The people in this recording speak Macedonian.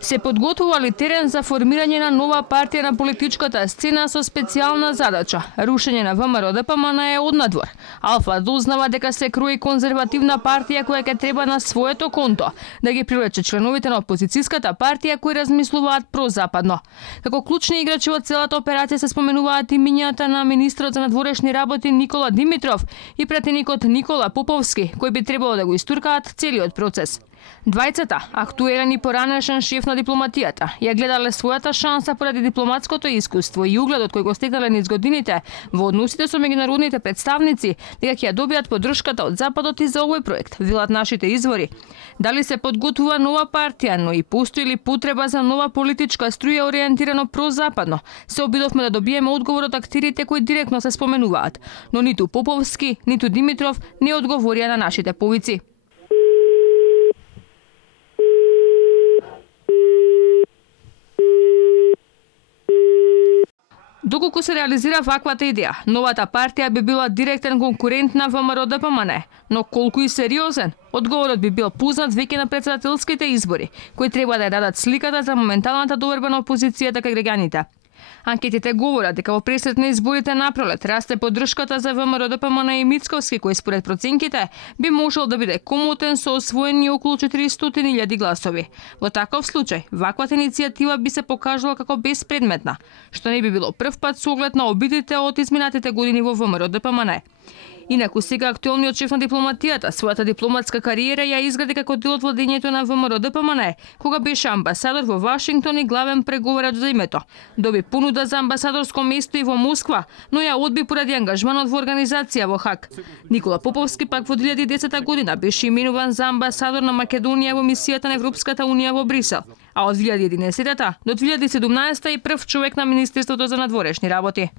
Се подготвува ли терен за формирање на нова партија на политичката сцена со специјална задача? Рушење на ВМРО-ДПМН е однадвор. Алфа дознава дека се крои конзервативна партија која ќе треба на своето конто да ги привлече членовите на опозицијската партија кои размислуваат прозападно. Како клучни играчи во целата операција се споменуваат имињата на министрот за надворешни работи Никола Димитров и пратеникот Никола Поповски, кои би требало да го истуркаат целиот процес. Двајцата, актуелен и поранешен шеф на дипломатијата, ја гледале својата шанса поради дипломатското искуство и угледот кој го стекнале низ годините во односите со меѓународните представници, дека ќе ја добијат поддршката од Западот и за овој проект, велат нашите извори. Дали се подготвува нова партија, но и постои ли потреба за нова политичка струја ориентирано прозападно? Се обидовме да добиеме одговор од актерите кои директно се споменуваат, но ниту Поповски, ниту Димитров не одговорија на нашите повици. Доколку се реализира ваквата идеја, новата партија би била директен конкурент на ВМРО-ДПМН, но колку и сериозен? Одговорот би бил познат веќе на претседателските избори, кои треба да ја дадат сликата за моменталната доверба на опозицијата кај граѓаните. Анкетите говорат дека во пресрет на изборите напролет расте поддршката за ВМРО-ДПМН и Мицковски, кој според проценките би можел да биде комотен со освоени околу 400.000 гласови. Во таков случај, ваквата иницијатива би се покажала како безпредметна, што не би било прв пат со оглед на обидите од изминатите години во ВМРО-ДПМН. Инаку сега актуелниот шеф на дипломатијата својата дипломатска кариера ја изгради како дел од владењето на ВМРО-ДПМН, кога беше амбасадор во Вашингтон и главен преговарач за името. Доби понуда за амбасадорско место и во Москва, но ја одби поради ангажманот во организација во Хаг. Никола Поповски пак во 2010 година беше именуван за амбасадор на Македонија во мисијата на Европската унија во Брисел, а од 2011 до 2017 и прв човек на Министерството за надворешни работи.